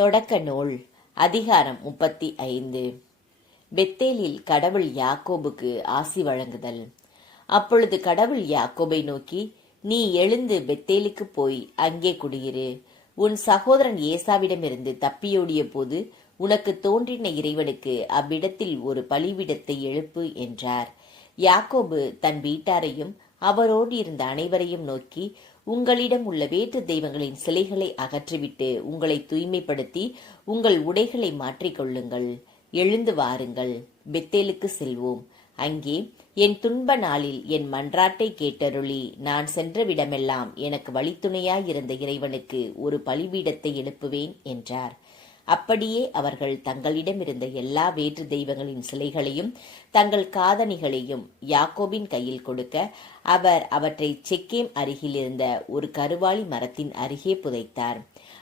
தொடக்க நூல் அதிகாரம் 35. பெத்தேலில் கடவுள் யாக்கோபுக்கு ஆசி வழங்குதல். அப்பொழுது கடவுள் யாக்கோபை நோக்கி, நீ எழுந்து பெத்தேலுக்கு போய் அங்கே குடியிரு. உன் சகோதரன் ஏசாவிடமிருந்து தப்பியோடிய போது உனக்கு தோன்றின இறைவனுக்கு அவ்விடத்தில் ஒரு பலிபீடத்தை எழுப்பு என்றார். யாக்கோபு தன் வீட்டாரையும் அவரோடு இருந்த அனைவரையும் நோக்கி, உங்களிடம் உள்ள வேற்று தெய்வங்களின் சிலைகளை அகற்றிவிட்டு உங்களை தூய்மைப்படுத்தி உங்கள் உடைகளை மாற்றிக்கொள்ளுங்கள். எழுந்து வாருங்கள், பெத்தேலுக்கு செல்வோம். அங்கே என் துன்ப நாளில் என் மன்றாட்டை கேட்டருளி நான் சென்ற விடமெல்லாம் எனக்கு வழித்துணையாயிருந்த இறைவனுக்கு ஒரு பலிபீடத்தை எழுப்புவேன் என்றார். அப்படியே அவர்கள் தங்களிடமிருந்த எல்லா வேற்று தெய்வங்களின் சிலைகளையும் தங்கள் காதணிகளையும் யாக்கோபின் கையில் கொடுக்க, அவர் அவற்றை செக்கேம் அருகில் இருந்த ஒரு கருவாளி மரத்தின் அருகே புதைத்தார்.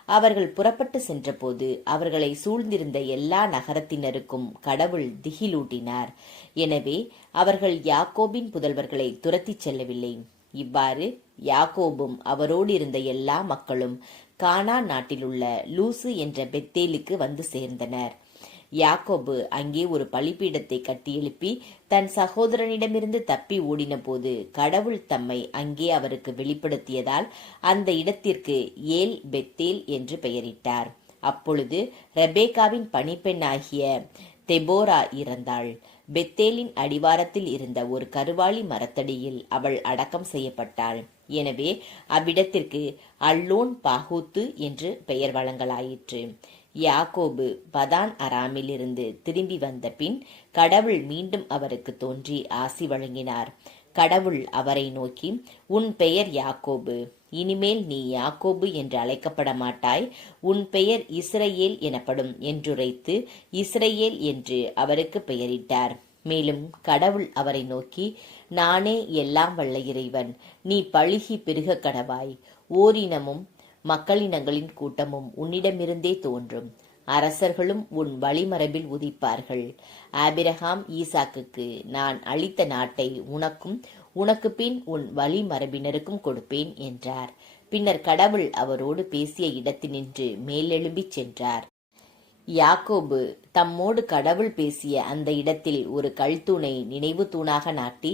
அவர்கள் புறப்பட்டு சென்றபோது அவர்களை சூழ்ந்திருந்த எல்லா நகரத்தினருக்கும் கடவுள் திகிலூட்டினார். எனவே அவர்கள் யாக்கோபின் புதல்வர்களை துரத்திச் செல்லவில்லை. இவ்வாறு யாக்கோபும் அவரோடு இருந்த எல்லா மக்களும் கானான் நாட்டிலுள்ள லூசு என்ற பெத்தேலுக்கு வந்து சேர்ந்தனர். யாக்கோபு அங்கே ஒரு பலிபீடத்தை கட்டி எழுப்பி தன் சகோதரனிடமிருந்து தப்பி ஓடின போது கடவுள் தம்மை அங்கே அவருக்கு வெளிப்படுத்தியதால் அந்த இடத்திற்கு ஏல் பெத்தேல் என்று பெயரிட்டார். அப்பொழுது ரெபேக்காவின் பணிப்பெண்ணாகிய தெபோரா இறந்தாள். பெத்தேலின் அடிவாரத்தில் இருந்த ஒரு கருவாளி மரத்தடியில் அவள் அடக்கம் செய்யப்பட்டாள். எனவே அவ்விடத்திற்கு அல்லோன் பாகூத்து என்று பெயர் வழங்கலாயிற்று. யாக்கோபு பதான் அராமிலிருந்து திரும்பி வந்த பின் கடவுள் மீண்டும் அவருக்கு தோன்றி ஆசி வழங்கினார். கடவுள் அவரை நோக்கி, உன் பெயர் யாக்கோபு, இனிமேல் நீ யாக்கோபு என்று அழைக்கப்பட மாட்டாய், உன் பெயர் இஸ்ரயேல் எனப்படும் என்றுரைத்து இஸ்ரயேல் என்று அவருக்கு பெயரிட்டார். மேலும் கடவுள் அவரை நோக்கி, நானே எல்லாம் வல்ல இறைவன், நீ பழுகி பெருக கடவாய், ஓரினமும் மக்களினங்களின் கூட்டமும் உன்னிடமிருந்தே தோன்றும், அரசர்களும் உன் வழிமரபில் உதிப்பார்கள். ஆபிரகாம் ஈசாக்குக்கு நான் அளித்த நாட்டை உனக்கும் உனக்கு பின் உன் வழிமரபினருக்கும் கொடுப்பேன் என்றார். பின்னர் கடவுள் அவரோடு பேசிய இடத்தினின்று மேலெழும்பிச் சென்றார். யாக்கோபு தம்மோடு கடவுள் பேசிய அந்த இடத்தில் ஒரு கல்தூணை நினைவு தூணாக நாட்டி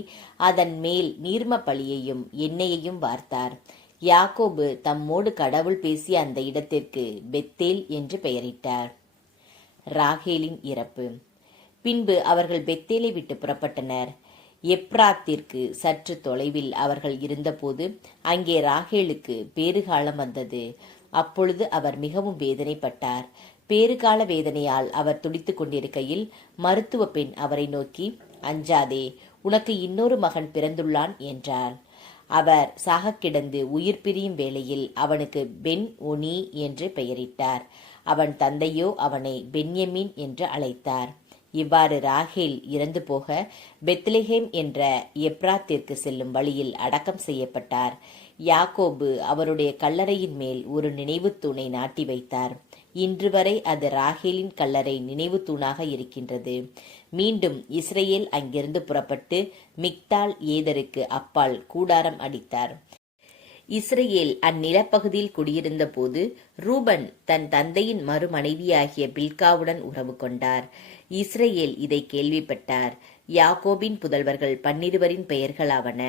அதன் மேல் நீர்ம பலியையும் எண்ணெயையும் வார்த்தார். யாக்கோபு தம்மோடு கடவுள் பேசிய அந்த இடத்திற்கு பெத்தேல் என்று பெயரிட்டார். ராகேலின் இறப்பு. பின்பு அவர்கள் பெத்தேலை விட்டு புறப்பட்டனர். எப்ராத்திற்கு சற்று தொலைவில் அவர்கள் இருந்தபோது அங்கே ராகேலுக்கு பேறுகாலம் வந்தது. அப்பொழுது அவர் மிகவும் வேதனைப்பட்டார். பேறுகால வேதனையால் அவர் துடித்துக் கொண்டிருக்கையில் மருத்துவ பெண் அவரை நோக்கி, அஞ்சாதே, உனக்கு இன்னொரு மகன் பிறந்துள்ளான் என்றார். அவர் சாகக் கிடந்து உயிர் பிரியும் வேளையில் அவனுக்கு பென் ஒனி என்று பெயரிட்டார். அவன் தந்தையோ அவனை பென்யமீன் என்று அழைத்தார். இவ்வாறு ராகேல் இறந்து போக பெத்லெஹேம் என்ற எப்ராத்திற்கு செல்லும் வழியில் அடக்கம் செய்யப்பட்டார். யாக்கோபு அவருடைய கல்லறையின் மேல் ஒரு நினைவு தூணை நாட்டி வைத்தார். இன்று வரை அது ராகேலின் கல்லறை நினைவு தூணாக இருக்கின்றது. மீண்டும் இஸ்ரேல் அங்கிருந்து புறப்பட்டு மிக்தால் ஏதருக்கு அப்பால் கூடாரம் அடித்தார். இஸ்ரேல் அந்நிலப்பகுதியில் குடியிருந்த போது ரூபன் தன் தந்தையின் மறுமனைவியாகிய பில்காவுடன் உறவு கொண்டார். இஸ்ரேல் இதை கேள்விப்பட்டார். யாக்கோபின் புதல்வர்கள் 12 பெயர்களாவன.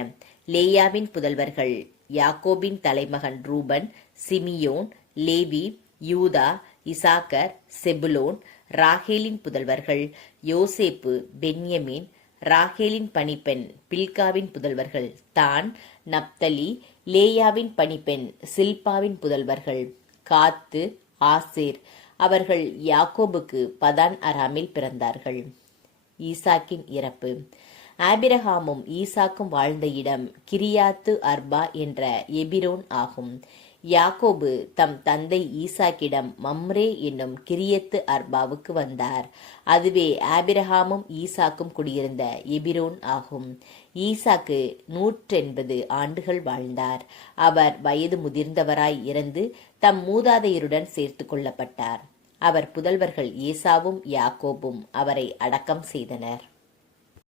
லேயாவின் புதல்வர்கள் யாக்கோபின் தலைமகன் ரூபன், சிமியோன், லேவி, யூதா, இசாக்கர், செபுலோன். ராகேலின் புதல்வர்கள் யோசேப்பு, பென்யமீன். ராகேலின் பணிப்பெண் பில்காவின் புதல்வர்கள் தான், நப்தலி. லேயாவின் பணிப்பெண் சில்பாவின் புதல்வர்கள் காத்து, ஆசேர். அவர்கள் யாக்கோபுக்கு பதான் அராமில் பிறந்தார்கள். ஈசாக்கின் இறப்பு. ஆபிரகாமும் ஈசாக்கும் வாழ்ந்த இடம் கிரியாத்து அர்பா என்ற எபிரோன் ஆகும். யாக்கோபு தம் தந்தை ஈசாக்கிடம் மம்ரே என்னும் கிரியத்து அர்பாவுக்கு வந்தார். அதுவே ஆபிரகாமும் ஈசாக்கும் குடியிருந்த எபிரோன் ஆகும். ஈசாக்கு 180 ஆண்டுகள் வாழ்ந்தார். அவர் வயது முதிர்ந்தவராய் இறந்து தம் மூதாதையருடன் சேர்த்து கொள்ளப்பட்டார். அவர் புதல்வர்கள் ஏசாவும் யாக்கோபும் அவரை அடக்கம் செய்தனர்.